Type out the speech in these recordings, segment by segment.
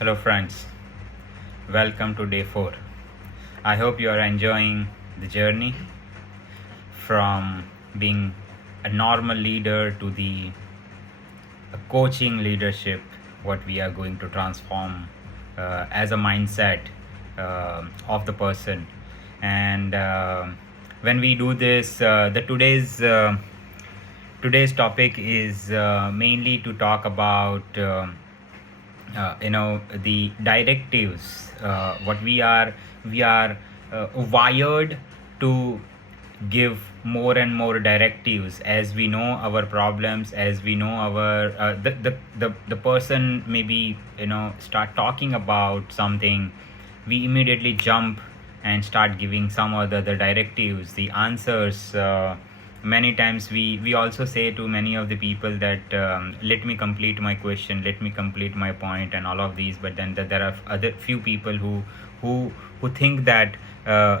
Hello, friends. Welcome to day 4. I hope you are enjoying the journey from being a normal leader to the coaching leadership, what we are going to transform as a mindset of the person. And when we do this, the today's topic is mainly to talk about the directives, what we are wired to give more and more directives as we know our problems, as we know our the person maybe start talking about something, we immediately jump and start giving some other the directives, the answers. Many times we also say to many of the people that let me complete my question, let me complete my point and all of these, but then there are other few people who think that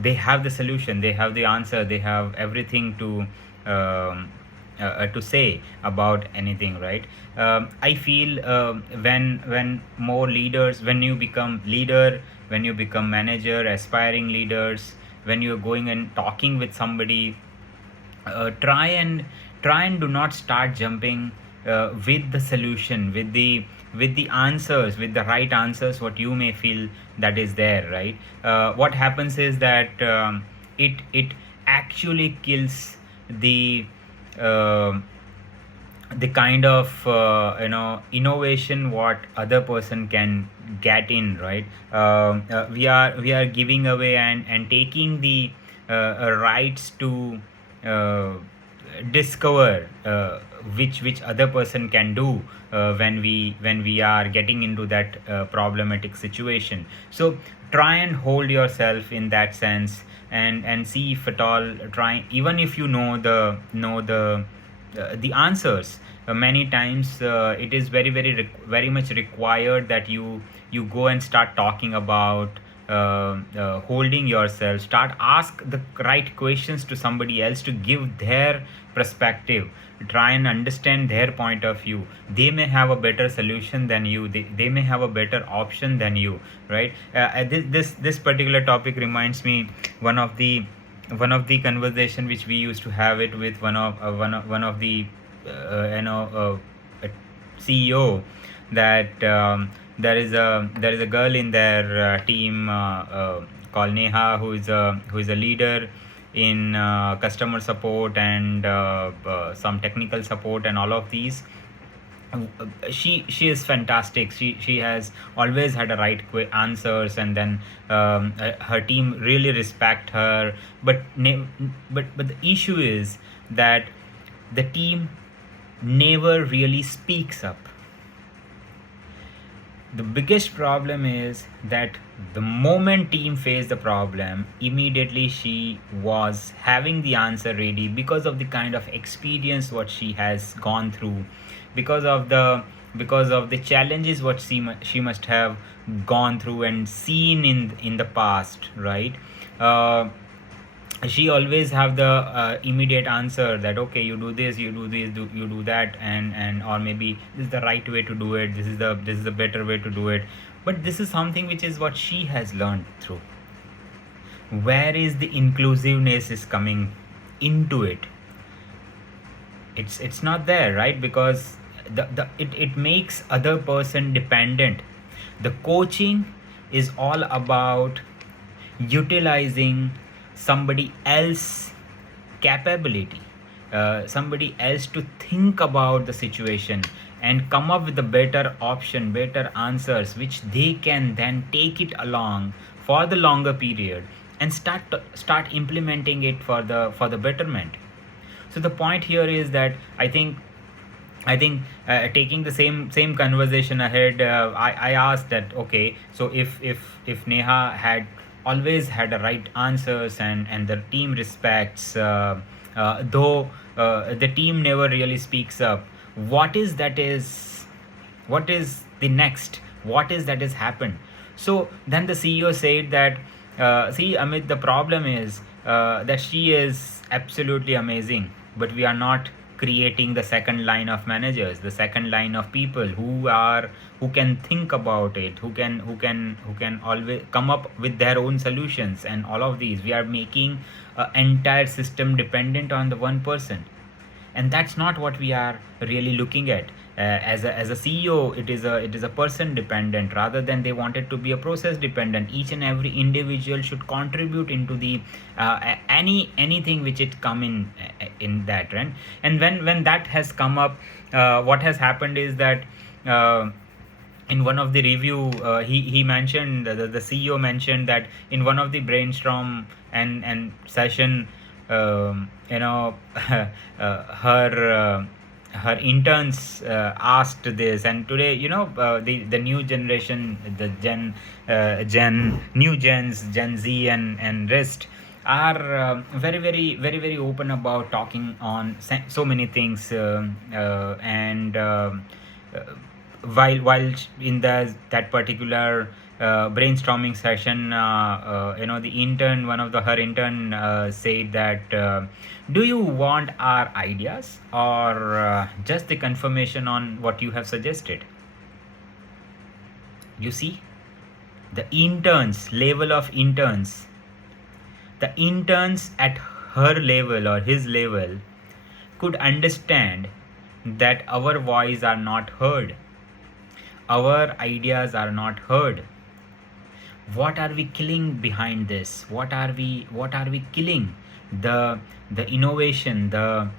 they have the solution, they have the answer, they have everything to say about anything, right? I feel when more leaders, when you become leader, when you become manager, aspiring leaders, when you're going and talking with somebody, try and do not start jumping with the solution, with the answers, with the right answers what you may feel that is there, right? What happens is that it actually kills uh, the kind of innovation what other person can get in, right? We are giving away and taking the rights to uh, discover which other person can do when we are getting into that problematic situation. So try and hold yourself in that sense, and see if at all, try, even if you know the answers. Many times it is very much required that you go and start talking about holding yourself, start ask the right questions to somebody else to give their perspective, try and understand their point of view. They may have a better solution than you, they may have a better option than you, right? This particular topic reminds me one of the conversation which we used to have it with one of the CEO, that there is a girl in their team called Neha, who is a leader in customer support and some technical support and all of these. She is fantastic. She has always had a right answers, and then her team really respect her. But the issue is that the team never really speaks up. The biggest problem is that the moment team faced the problem, immediately she was having the answer ready because of the kind of experience what she has gone through, because of the challenges what she must have gone through and seen in the past, right? She always have the immediate answer that okay, you do this, you do this, you do that, and or maybe this is the right way to do it, this is the better way to do it. But this is something which is what she has learned through. Where is the inclusiveness is coming into it? It's not there, right? Because it makes other person dependent. The coaching is all about utilizing somebody else capability, somebody else to think about the situation and come up with a better option, better answers, which they can then take it along for the longer period and start implementing it for the betterment. So the point here is that I think taking the same conversation ahead, I asked that okay, so if Neha had always had the right answers and the team respects, though the team never really speaks up, what is the next, what is that has happened? So then the CEO said that see, Amit, the problem is that she is absolutely amazing, but we are not creating the second line of managers, the second line of people who can think about it, who can always come up with their own solutions. And all of these, we are making an entire system dependent on the one person, and that's not what we are really looking at. As a CEO, it is a person dependent, rather than they want it to be a process dependent. Each and every individual should contribute into the anything which it come in that, right? And when that has come up, what has happened is that in one of the review, he mentioned, the CEO mentioned that in one of the brainstorm and session, her interns asked this. And today, the new generation, the new Gen Z and rest are very very very very open about talking on so many things, and uh, while in that particular brainstorming session, the intern, one of the her intern said that, do you want our ideas, or just the confirmation on what you have suggested? You see, the interns level of interns, the interns at her level or his level could understand that our voice are not heard, our ideas are not heard. What are we killing behind this? What are we killing? The innovation, the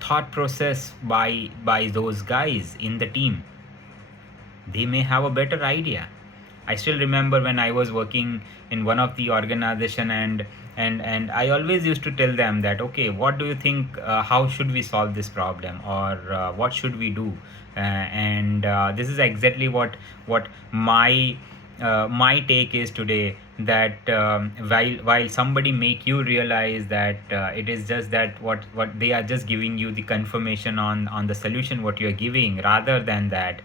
thought process by those guys in the team. They may have a better idea. I still remember when I was working in one of the organization, and I always used to tell them that, okay, what do you think, how should we solve this problem, or what should we do? And this is exactly what my take is today, that while somebody make you realize that it is just that what they are just giving you the confirmation on the solution what you are giving, rather than that,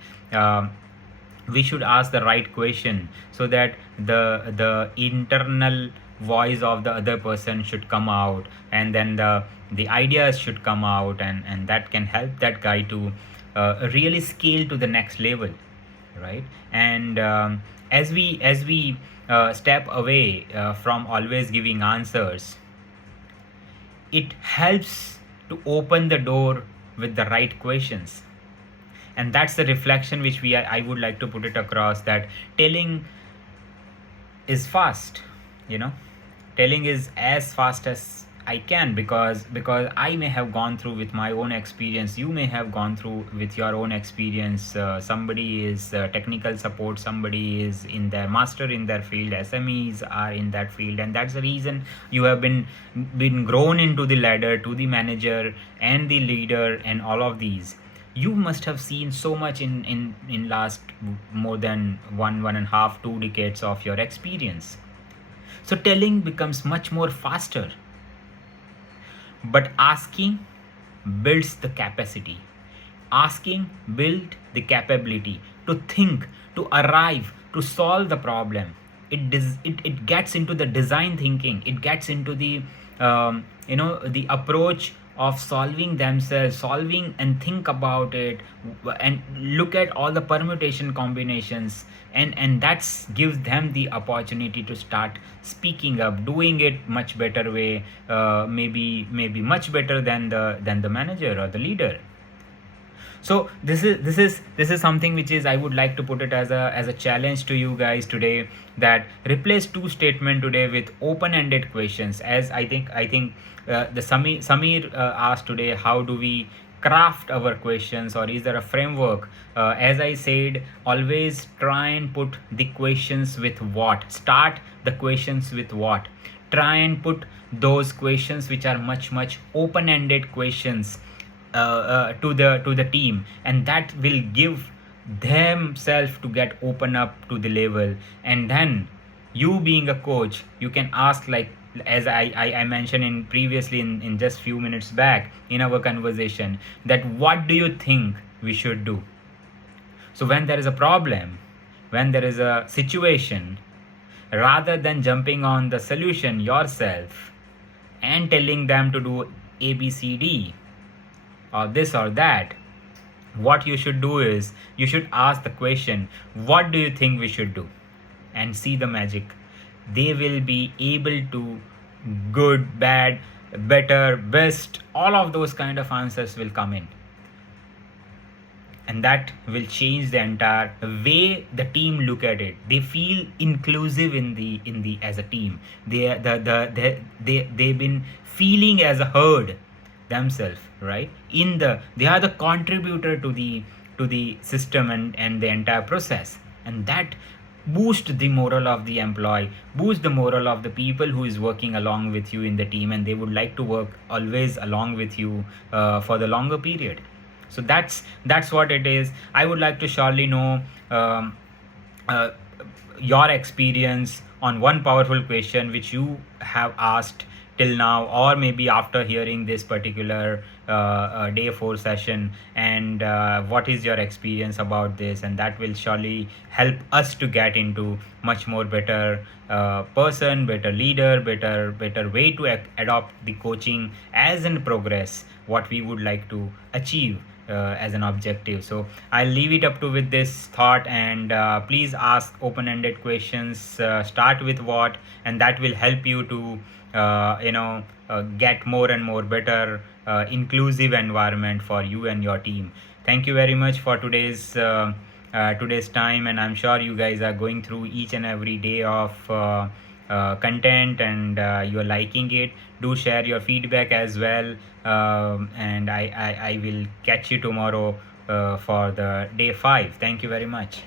we should ask the right question, so that the internal voice of the other person should come out, and then the ideas should come out, and that can help that guy to really scale to the next level, right? And as we step away from always giving answers, it helps to open the door with the right questions. And that's the reflection which I would like to put it across, that telling is fast, you know telling is as fast as I can, because I may have gone through with my own experience, you may have gone through with your own experience. Somebody is technical support, somebody is in their master in their field, SMEs are in that field, and that's the reason you have been grown into the ladder to the manager and the leader, and all of these. You must have seen so much in last more than 1.5, 2 decades of your experience. So telling becomes much more faster, but asking builds the capacity. Asking build the capability to think, to arrive, to solve the problem. It gets into the design thinking, it gets into the approach of solving themselves, solving and think about it, and look at all the permutation combinations, and that's gives them the opportunity to start speaking up, doing it much better way, maybe much better than the manager or the leader. So this is something which is, I would like to put it as a challenge to you guys today, that replace two statement today with open ended questions. As I think the Samir asked today, how do we craft our questions, or is there a framework? As I said, always try and put the questions with what, start the questions with what, try and put those questions which are much open ended questions to the team, and that will give themselves to get open up to the level. And then you being a coach, you can ask, like, as I mentioned in previously in just few minutes back in our conversation, that what do you think we should do? So when there is a problem, when there is a situation, rather than jumping on the solution yourself and telling them to do ABCD, or this or that. What you should do is you should ask the question, what do you think we should do? And see the magic. They will be able to good, bad, better, best, all of those kind of answers will come in, and that will change the entire way the team look at it. They feel inclusive in the as a team. They've been feeling as a herd themselves, right? They are the contributor to the system and the entire process, and that boost the morale of the employee, boost the morale of the people who is working along with you in the team, and they would like to work always along with you for the longer period. So that's what it is. I would like to surely know uh, your experience on one powerful question which you have asked till now, or maybe after hearing this particular day 4 session, and what is your experience about this, and that will surely help us to get into much more better person, better leader, better way to adopt the coaching as in progress, what we would like to achieve as an objective. So I'll leave it up to with this thought, and please ask open-ended questions. Start with what, and that will help you to get more and more better inclusive environment for you and your team. Thank you very much for today's time, and I'm sure you guys are going through each and every day of content, and you're liking it. Do share your feedback as well, and I will catch you tomorrow for the day 5. Thank you very much.